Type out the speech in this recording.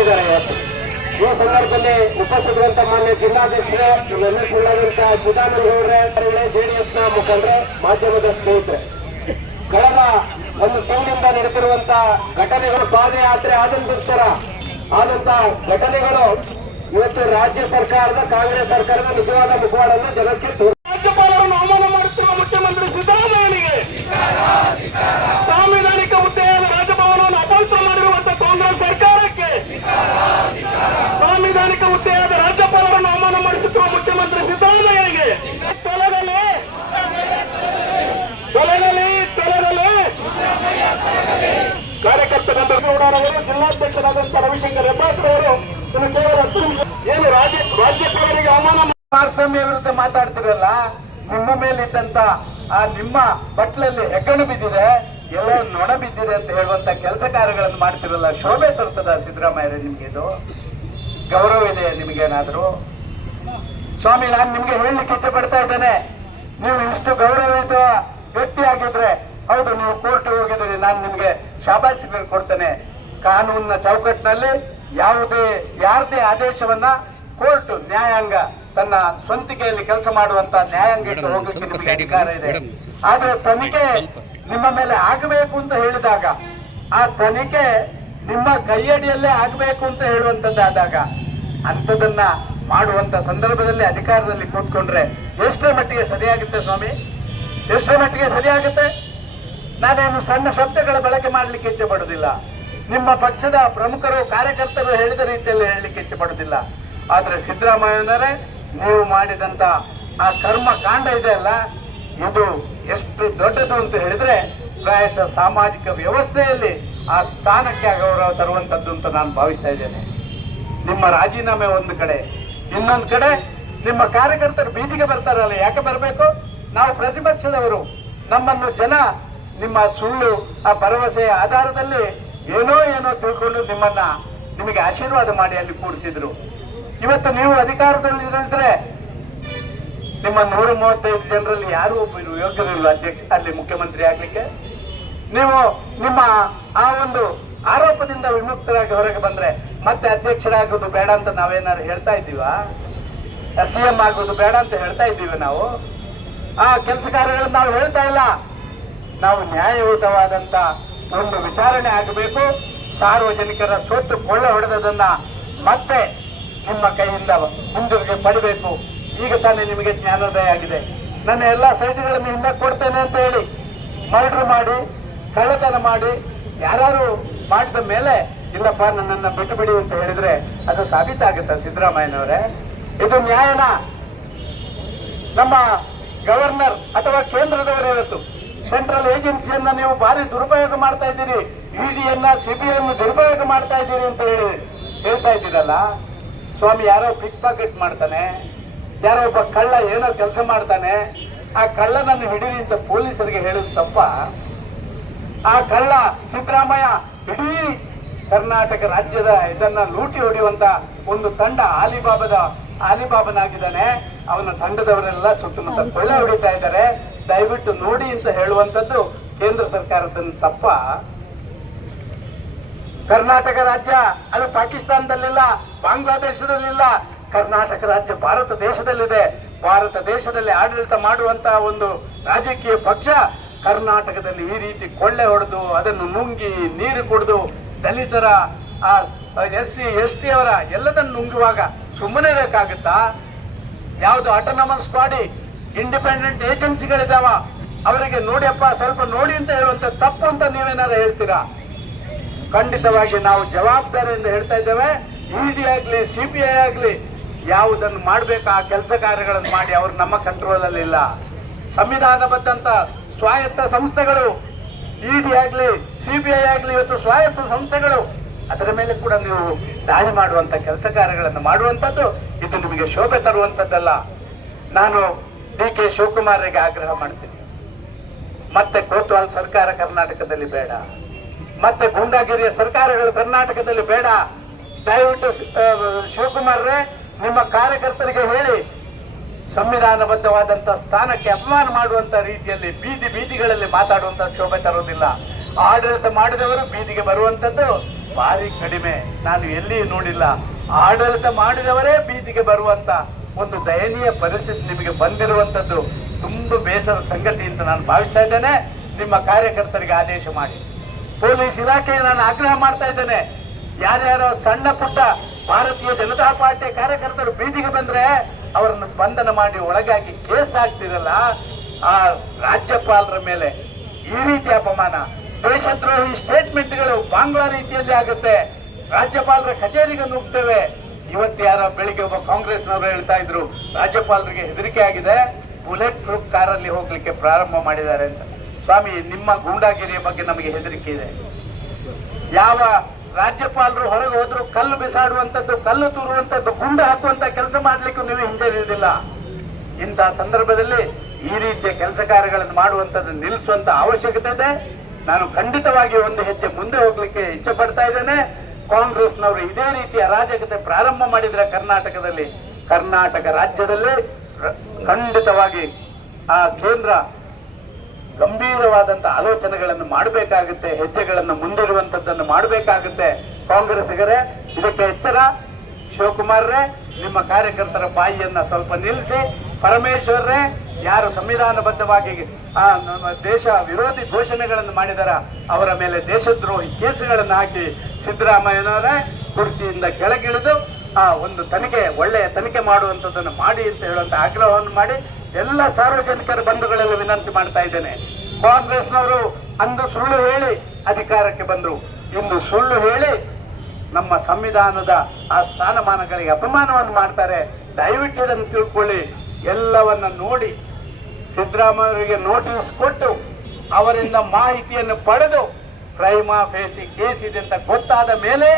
ತಿಳಿಸಿದ್ದಾರೆ ಇವತ್ತು ಈ ಸಂದರ್ಭದಲ್ಲಿ ಉಪಸ್ಥಿತರಂತ ಮಾನ್ಯ ಜಿಲ್ಲಾಧ್ಯಕ್ಷರೇ ನಮ್ಮ ಎಸ್ ಚಿದಾನಂದ ಗೌಡ್ರೆ ಜೆಡಿಎಸ್ನ ಮುಖಂಡರೆ, ಮಾಧ್ಯಮದ ಸ್ನೇಹಿತರೆ ಕಳೆದ ಒಂದು ತಿಂಗಳಿಂದ ನಡೆದಿರುವಂತ ಘಟನೆಗಳು ಪಾದಯಾತ್ರೆ ಆದಂತರ ಆದಂತ ಘಟನೆಗಳು ಇವತ್ತು ರಾಜ್ಯ ಸರ್ಕಾರದ, ಕಾಂಗ್ರೆಸ್ ಸರ್ಕಾರದ ನಿಜವಾದ ಮುಖವಾಡನ್ನು ಜನಕ್ಕೆ ತೋರಿಸಿದೆ. ಜಿಲ್ಲಾಧ್ಯಕ್ಷರಾದಂತಹ ರವಿಶಂಕರ್ ಹೆಬ್ಬಾಳ್ಕರ್ ಅವರು ಇನ್ನು ಕೇವಲ ಹತ್ತು ನಿಮಿಷ ಏನು ರಾಜ್ಯ ರಾಜ್ಯಪಾಲರಿಗೆ ಅವಮಾನ ವಿರುದ್ಧ ಮಾತಾಡ್ತಿರಲ್ಲ? ನಿಮ್ಮ ಮೇಲಿದ್ದಂತ ಆ ನಿಮ್ಮ ಬಟ್ಲಲ್ಲಿ ಹೆಗ್ಗಣ ಬಿದ್ದಿದೆ, ಎಲ್ಲ ನೊಣ ಬಿದ್ದಿದೆ ಅಂತ ಹೇಳುವಂತ ಕೆಲಸ ಕಾರ್ಯಗಳನ್ನು ಮಾಡ್ತಿರಲ್ಲ, ಶೋಭೆ ತರ್ತದ ಸಿದ್ದರಾಮಯ್ಯ ನಿಮ್ಗೆ ಇದು? ಗೌರವ ಇದೆ ನಿಮ್ಗೇನಾದ್ರೂ? ಸ್ವಾಮಿ, ನಾನು ನಿಮ್ಗೆ ಹೇಳಲಿಕ್ಕೆ ಇಚ್ಛೆ ಪಡ್ತಾ ಇದ್ದೇನೆ. ನೀವು ಇಷ್ಟು ಗೌರವಯುತ ವ್ಯಕ್ತಿ ಆಗಿದ್ರೆ ಹೌದು ನೀವು ಕೋರ್ಟ್ ಹೋಗಿದ್ದೀರಿ. ನಾನು ನಿಮ್ಗೆ ಶಾಬಾಷಿಗಳು ಕೊಡ್ತೇನೆ. ಕಾನೂನಿನ ಚೌಕಟ್ಟಿನಲ್ಲಿ ಯಾವುದೇ ಯಾರದೇ ಆದೇಶವನ್ನ ಕೋರ್ಟ್ ನ್ಯಾಯಾಂಗ ತನ್ನ ಸ್ವಂತಿಕೆಯಲ್ಲಿ ಕೆಲಸ ಮಾಡುವಂತ ನ್ಯಾಯಾಂಗಕ್ಕೆ ಹೋಗಲಿಕ್ಕೆ ನಿಮಗೆ ಅಧಿಕಾರ ಇದೆ. ಆದ್ರೆ ತನಿಖೆ ನಿಮ್ಮ ಮೇಲೆ ಆಗಬೇಕು ಅಂತ ಹೇಳಿದಾಗ ಆ ತನಿಖೆ ನಿಮ್ಮ ಕೈಯಡಿಯಲ್ಲೇ ಆಗಬೇಕು ಅಂತ ಹೇಳುವಂತದ್ದಾದಾಗ ಅಂಥದನ್ನ ಮಾಡುವಂತ ಸಂದರ್ಭದಲ್ಲಿ ಅಧಿಕಾರದಲ್ಲಿ ಕೂತ್ಕೊಂಡ್ರೆ ಎಷ್ಟರ ಮಟ್ಟಿಗೆ ಸರಿಯಾಗುತ್ತೆ ಸ್ವಾಮಿ? ಎಷ್ಟರ ಮಟ್ಟಿಗೆ ಸರಿಯಾಗುತ್ತೆ? ನಾನೇನು ಸಣ್ಣ ಶಬ್ದಗಳ ಬಳಕೆ ಮಾಡಲಿಕ್ಕೆ ಇಚ್ಛೆ ಪಡುವುದಿಲ್ಲ ನಿಮ್ಮ ಪಕ್ಷದ ಪ್ರಮುಖರು ಕಾರ್ಯಕರ್ತರು ಹೇಳಿದ ರೀತಿಯಲ್ಲಿ ಹೇಳಲಿಕ್ಕೆ ಇಚ್ಛೆ ಪಡುವುದಿಲ್ಲ ಆದರೆ ಸಿದ್ದರಾಮಯ್ಯನವರೇ, ನೀವು ಮಾಡಿದಂತ ಆ ಕರ್ಮ ಕಾಂಡ ಇದೆ ಅಲ್ಲ, ಇದು ಎಷ್ಟು ದೊಡ್ಡದು ಅಂತ ಹೇಳಿದ್ರೆ ಪ್ರಾಯಶಃ ಸಾಮಾಜಿಕ ವ್ಯವಸ್ಥೆಯಲ್ಲಿ ಆ ಸ್ಥಾನಕ್ಕೆ ಗೌರವ ತರುವಂತದ್ದು ಅಂತ ನಾನು ಭಾವಿಸ್ತಾ ಇದ್ದೇನೆ. ನಿಮ್ಮ ರಾಜೀನಾಮೆ ಒಂದು ಕಡೆ, ಇನ್ನೊಂದು ಕಡೆ ನಿಮ್ಮ ಕಾರ್ಯಕರ್ತರು ಬೀದಿಗೆ ಬರ್ತಾರಲ್ಲ, ಯಾಕೆ ಬರಬೇಕು? ನಾವು ಪ್ರತಿಪಕ್ಷದವರು, ನಮ್ಮನ್ನು ಜನ ನಿಮ್ಮ ಸುಳ್ಳು, ಆ ಭರವಸೆಯ ಆಧಾರದಲ್ಲಿ ಏನೋ ಏನೋ ತಿಳ್ಕೊಂಡು ನಿಮ್ಮನ್ನ ನಿಮಗೆ ಆಶೀರ್ವಾದ ಮಾಡಿ ಅಲ್ಲಿ ಕೂಡಿಸಿದ್ರು ಇವತ್ತು ನೀವು ಅಧಿಕಾರದಲ್ಲಿ ಇರಿದ್ರೆ ನಿಮ್ಮ ನೂರ ಮೂವತ್ತೈದು ಜನರಲ್ಲಿ ಯಾರು ಒಬ್ಬರು ಯೋಗ್ಯರಿಲ್ಲ ಅಧ್ಯಕ್ಷ, ಅಲ್ಲಿ ಮುಖ್ಯಮಂತ್ರಿ ಆಗ್ಲಿಕ್ಕೆ. ನೀವು ನಿಮ್ಮ ಆ ಒಂದು ಆರೋಪದಿಂದ ವಿಮುಕ್ತರಾಗಿ ಹೊರಗೆ ಬಂದ್ರೆ ಮತ್ತೆ ಅಧ್ಯಕ್ಷರಾಗೋದು ಬೇಡ ಅಂತ ನಾವೇನಾದ್ರು ಹೇಳ್ತಾ ಇದ್ದೀವಾ? ಸಿಎಂ ಆಗೋದು ಬೇಡ ಅಂತ ಹೇಳ್ತಾ ಇದ್ದೀವಿ ನಾವು. ಆ ಕೆಲಸ ಕಾರ್ಯಗಳನ್ನು ನಾವು ಹೇಳ್ತಾ ಇಲ್ಲ. ನಾವು ನ್ಯಾಯಯುತವಾದಂತ ಒಂದು ವಿಚಾರಣೆ ಆಗಬೇಕು. ಸಾರ್ವಜನಿಕರ ಸೊತ್ತು ಕೊಳ್ಳೆ ಹೊಡೆದದನ್ನ ಮತ್ತೆ ನಿಮ್ಮ ಕೈಯಿಂದ ಹಿಂದಿರುಗಿ ಪಡಿಬೇಕು. ಈಗ ತಾನೇ ನಿಮಗೆ ಜ್ಞಾನೋದಯ ಆಗಿದೆ. ನನ್ನ ಎಲ್ಲ ಸೈಟ್ಗಳನ್ನು ಹಿಂದೆ ಕೊಡ್ತೇನೆ ಅಂತ ಹೇಳಿ ಮರ್ಡರ್ ಮಾಡಿ, ಕಳ್ಳತನ ಮಾಡಿ ಯಾರು ಮಾಡಿದ ಮೇಲೆ ಇಲ್ಲಪ್ಪ ನನ್ನನ್ನ ಬಿಟ್ಟು ಬಿಡಿ ಅಂತ ಹೇಳಿದ್ರೆ ಅದು ಸಾಬೀತಾಗುತ್ತೆ ಸಿದ್ದರಾಮಯ್ಯನವರೇ. ಇದು ನ್ಯಾಯನ? ನಮ್ಮ ಗವರ್ನರ್ ಅಥವಾ ಕೇಂದ್ರದವರು ಇವತ್ತು ಸೆಂಟ್ರಲ್ ಏಜೆನ್ಸಿಯನ್ನ ನೀವು ಭಾರಿ ದುರುಪಯೋಗ ಮಾಡ್ತಾ ಇದ್ದೀರಿ. ಇಡಿಯನ್ನ ಸಿಬಿಐಯನ್ನು ದುರುಪಯೋಗ ಮಾಡ್ತಾ ಇದ್ದೀರಿ ಅಂತ ಹೇಳಿ ಹೇಳ್ತಾ ಇದ್ದೀರಲ್ಲ? ಸ್ವಾಮಿ ಯಾರೋ ಪಿಕ್ ಪಾಕೆಟ್ ಮಾಡ್ತಾನೆ ಯಾರೋ ಒಬ್ಬ ಕಳ್ಳ ಏನೋ ಕೆಲಸ ಮಾಡ್ತಾನೆ ಆ ಕಳ್ಳನನ್ನು ಹಿಡೀರಿ ಅಂತ ಪೊಲೀಸರಿಗೆ ಹೇಳಿದ ತಪ್ಪ. ಆ ಕಳ್ಳ ಸಿದ್ದರಾಮಯ್ಯ ಇಡೀ ಕರ್ನಾಟಕ ರಾಜ್ಯದ ಇದನ್ನ ಲೂಟಿ ಹೊಡೆಯುವಂತ ಒಂದು ತಂಡ ಆಲಿಬಾಬದ ಆಲಿಬಾಬನಾಗಿದ್ದಾನೆ ಅವನ ತಂಡದವರೆಲ್ಲ ಸುತ್ತಮುತ್ತ ಕೊಳ್ಳೆ ಹೊಡಿತಾ ಇದ್ದಾರೆ. ದಯವಿಟ್ಟು ನೋಡಿ ಅಂತ ಹೇಳುವಂತದ್ದು ಕೇಂದ್ರ ಸರ್ಕಾರದ ತಪ್ಪ. ಕರ್ನಾಟಕ ರಾಜ್ಯ, ಅದು ಪಾಕಿಸ್ತಾನದಲ್ಲಿಲ್ಲ, ಬಾಂಗ್ಲಾದೇಶದಲ್ಲಿಲ್ಲ. ಕರ್ನಾಟಕ ರಾಜ್ಯ ಭಾರತ ದೇಶದಲ್ಲಿದೆ. ಭಾರತ ದೇಶದಲ್ಲಿ ಆಡಳಿತ ಮಾಡುವಂತಹ ಒಂದು ರಾಜಕೀಯ ಪಕ್ಷ ಕರ್ನಾಟಕದಲ್ಲಿ ಈ ರೀತಿ ಕೊಳ್ಳೆ ಹೊಡೆದು, ಅದನ್ನು ನುಂಗಿ ನೀರು ಕುಡಿದು, ದಲಿತರ ಎಸ್ ಸಿ, ಎಸ್ ಟಿ ಅವರ ಎಲ್ಲದನ್ನು ನುಂಗುವಾಗ ಸುಮ್ಮನೆ ಬೇಕಾಗುತ್ತಾ ಯಾವುದು ಆಟೋನಮಸ್ ಬಾಡಿ ಇಂಡಿಪೆಂಡೆಂಟ್ ಏಜೆನ್ಸಿಗಳಿದಾವ ಅವರಿಗೆ ನೋಡಿಯಪ್ಪ, ಸ್ವಲ್ಪ ನೋಡಿ ಅಂತ ಹೇಳುವಂತ ತಪ್ಪು ಅಂತ ನೀವೇನಾರು ಹೇಳ್ತೀರಾ? ಖಂಡಿತವಾಗಿ ನಾವು ಜವಾಬ್ದಾರಿಯಿಂದ ಹೇಳ್ತಾ ಇದ್ದೇವೆ. ಇಡಿ ಆಗ್ಲಿ ಸಿಬಿಐ ಆಗ್ಲಿ, ಯಾವುದನ್ನು ಮಾಡ್ಬೇಕು ಆ ಕೆಲಸ ಕಾರ್ಯಗಳನ್ನು ಮಾಡಿ ಅವರು ನಮ್ಮ ಕಂಟ್ರೋಲ್ ಅಲ್ಲಿ ಇಲ್ಲ. ಸಂವಿಧಾನಬದ್ಧಂತ ಸ್ವಾಯತ್ತ ಸಂಸ್ಥೆಗಳು ಇಡಿ ಆಗ್ಲಿ ಸಿಬಿಐ ಆಗ್ಲಿ ಇವತ್ತು ಸ್ವಾಯತ್ತ ಸಂಸ್ಥೆಗಳು, ಅದರ ಮೇಲೆ ಕೂಡ ನೀವು ದಾಳಿ ಮಾಡುವಂತ ಕೆಲಸ ಕಾರ್ಯಗಳನ್ನು ಮಾಡುವಂತದ್ದು ಇದು ನಿಮಗೆ ಶೋಭೆ ತರುವಂತದ್ದಲ್ಲ ನಾನು ಡಿ ಕೆ ಶಿವಕುಮಾರ್ಗೆ ಆಗ್ರಹ ಮಾಡ್ತೀನಿ. ಮತ್ತೆ ಕೋಟ್ವಾಲ್ ಸರ್ಕಾರ ಕರ್ನಾಟಕದಲ್ಲಿ ಬೇಡ. ಮತ್ತೆ ಗೂಂಡಾಗಿರಿಯ ಸರ್ಕಾರಗಳು ಕರ್ನಾಟಕದಲ್ಲಿ ಬೇಡ. ದಯವಿಟ್ಟು ಶಿವಕುಮಾರ್ರೇ ಶಿವಕುಮಾರ್ರೆ, ನಿಮ್ಮ ಕಾರ್ಯಕರ್ತರಿಗೆ ಹೇಳಿ. ಸಂವಿಧಾನಬದ್ಧವಾದಂತಹ ಸ್ಥಾನಕ್ಕೆ ಅಪಮಾನ ಮಾಡುವಂತ ರೀತಿಯಲ್ಲಿ ಬೀದಿ ಬೀದಿಗಳಲ್ಲಿ ಮಾತಾಡುವಂತ ಶೋಭೆ ತರುವುದಿಲ್ಲ. ಆಡಳಿತ ಮಾಡಿದವರು ಬೀದಿಗೆ ಬರುವಂತದ್ದು ಭಾರಿ ಕಡಿಮೆ. ನಾನು ಎಲ್ಲಿ ನೋಡಿಲ್ಲ. ಆಡಳಿತ ಮಾಡಿದವರೇ ಬೀದಿಗೆ ಬರುವಂತ ಒಂದು ದಯನೀಯ ಪರಿಸ್ಥಿತಿ ನಿಮಗೆ ಬಂದಿರುವಂತದ್ದು ತುಂಬ ಬೇಸರ ಸಂಗತಿ ಅಂತ ನಾನು ಭಾವಿಸ್ತಾ ಇದ್ದೇನೆ. ನಿಮ್ಮ ಕಾರ್ಯಕರ್ತರಿಗೆ ಆದೇಶ ಮಾಡಿ. ಪೊಲೀಸ್ ಇಲಾಖೆಗೆ ನಾನು ಆಗ್ರಹ ಮಾಡ್ತಾ ಇದ್ದೇನೆ. ಯಾರ್ಯಾರೋ ಸಣ್ಣ ಪುಟ್ಟ ಭಾರತೀಯ ಜನತಾ ಪಾರ್ಟಿ ಕಾರ್ಯಕರ್ತರು ಬೀದಿಗೆ ಬಂದ್ರೆ ಅವರನ್ನು ಬಂಧನ ಮಾಡಿ ಒಳಗಾಗಿ ಕೇಸ್ ಹಾಕ್ತಿರಲ್ಲ, ಆ ರಾಜ್ಯಪಾಲರ ಮೇಲೆ ಈ ರೀತಿ ಅಪಮಾನ. ದೇಶದ್ರೋಹಿ ಸ್ಟೇಟ್ಮೆಂಟ್ಗಳು ಬಾಂಗ್ಲಾ ರೀತಿಯಲ್ಲಿ ಆಗುತ್ತೆ. ರಾಜ್ಯಪಾಲರ ಕಚೇರಿಗೆ ನುಗ್ತೇವೆ. ಇವತ್ತು ಯಾರ ಬೆಳಿಗ್ಗೆ ಒಬ್ಬ ಕಾಂಗ್ರೆಸ್ನವರು ಹೇಳ್ತಾ ಇದ್ರು, ರಾಜ್ಯಪಾಲರಿಗೆ ಹೆದರಿಕೆ ಆಗಿದೆ, ಬುಲೆಟ್ ಪ್ರೂಫ್ ಕಾರಲ್ಲಿ ಹೋಗ್ಲಿಕ್ಕೆ ಪ್ರಾರಂಭ ಮಾಡಿದ್ದಾರೆ ಅಂತ. ಸ್ವಾಮಿ, ನಿಮ್ಮ ಗೂಂಡಾಗಿರಿಯ ಬಗ್ಗೆ ನಮಗೆ ಹೆದರಿಕೆ ಇದೆ. ಯಾವ ರಾಜ್ಯಪಾಲರು ಹೊರಗೆ ಹೋದ್ರು ಕಲ್ಲು ಬಿಸಾಡುವಂತದ್ದು ಕಲ್ಲು ತೂರುವಂತದ್ದು ಗುಂಡ ಹಾಕುವಂತ ಕೆಲಸ ಮಾಡ್ಲಿಕ್ಕೂ ನೀವು ಹಿಂಜರಿಯುವುದಿಲ್ಲ ಇಂತಹ ಸಂದರ್ಭದಲ್ಲಿ ಈ ರೀತಿಯ ಕೆಲಸ ಕಾರ್ಯಗಳನ್ನು ಮಾಡುವಂತದ್ದು ನಿಲ್ಲಿಸುವಂತ ಅವಶ್ಯಕತೆ ಇದೆ. ನಾನು ಖಂಡಿತವಾಗಿ ಒಂದು ಹೆಜ್ಜೆ ಮುಂದೆ ಹೋಗ್ಲಿಕ್ಕೆ ಇಚ್ಛೆ ಪಡ್ತಾ ಇದ್ದೇನೆ. ಕಾಂಗ್ರೆಸ್ನವರು ಇದೇ ರೀತಿಯ ಅರಾಜಕತೆ ಪ್ರಾರಂಭ ಮಾಡಿದ್ರೆ ಕರ್ನಾಟಕದಲ್ಲಿ, ಕರ್ನಾಟಕ ರಾಜ್ಯದಲ್ಲಿ ಖಂಡಿತವಾಗಿ ಆ ಕೇಂದ್ರ ಗಂಭೀರವಾದಂತಹ ಆಲೋಚನೆಗಳನ್ನು ಮಾಡಬೇಕಾಗುತ್ತೆ, ಹೆಜ್ಜೆಗಳನ್ನು ಮುಂದಿರುವಂತದ್ದನ್ನು ಮಾಡಬೇಕಾಗುತ್ತೆ. ಕಾಂಗ್ರೆಸ್ಸಿಗರೇ, ಇದಕ್ಕೆ ಎಚ್ಚರ? ಶಿವಕುಮಾರ್ರೇ, ನಿಮ್ಮ ಕಾರ್ಯಕರ್ತರ ಬಾಯಿಯನ್ನ ಸ್ವಲ್ಪ ನಿಲ್ಲಿಸಿ. ಪರಮೇಶ್ವರ್ರೇ, ಯಾರು ಸಂವಿಧಾನಬದ್ಧವಾಗಿ ಆ, ನಮ್ಮ ದೇಶ ವಿರೋಧಿ ಘೋಷಣೆಗಳನ್ನು ಮಾಡಿದಾರ, ಅವರ ಮೇಲೆ ದೇಶದ್ರೋಹಿ ಕೇಸುಗಳನ್ನು ಹಾಕಿ ಸಿದ್ದರಾಮಯ್ಯನವರೇ ಕುರ್ಚಿಯಿಂದ ಕೆಳಗಿಳಿದು ಆ ಒಂದು ತನಿಖೆ, ಒಳ್ಳೆಯ ತನಿಖೆ ಮಾಡುವಂಥದ್ದನ್ನು ಮಾಡಿ ಅಂತ ಹೇಳುವಂಥ ಆಗ್ರಹವನ್ನು ಮಾಡಿ ಎಲ್ಲ ಸಾರ್ವಜನಿಕರ ಬಂಧುಗಳಲ್ಲಿ ವಿನಂತಿ ಮಾಡ್ತಾ ಇದ್ದೇನೆ. ಕಾಂಗ್ರೆಸ್ನವರು ಅಂದು ಸುಳ್ಳು ಹೇಳಿ ಅಧಿಕಾರಕ್ಕೆ ಬಂದರು. ಇಂದು ಸುಳ್ಳು ಹೇಳಿ ನಮ್ಮ ಸಂವಿಧಾನದ ಆ ಸ್ಥಾನಮಾನಗಳಿಗೆ ಅಪಮಾನವನ್ನು ಮಾಡ್ತಾರೆ. ದಯವಿಟ್ಟು ಇದನ್ನು ತಿಳ್ಕೊಳ್ಳಿ. ಎಲ್ಲವನ್ನ ನೋಡಿ ಸಿದ್ದರಾಮಯ್ಯವರಿಗೆ ನೋಟಿಸ್ ಕೊಟ್ಟು ಅವರಿಂದ ಮಾಹಿತಿಯನ್ನು ಪಡೆದು ಪ್ರೈಮಾ ಫೇಸಿ ಕೇಸ್ ಇದೆ ಅಂತ ಗೊತ್ತಾದ ಮೇಲೆ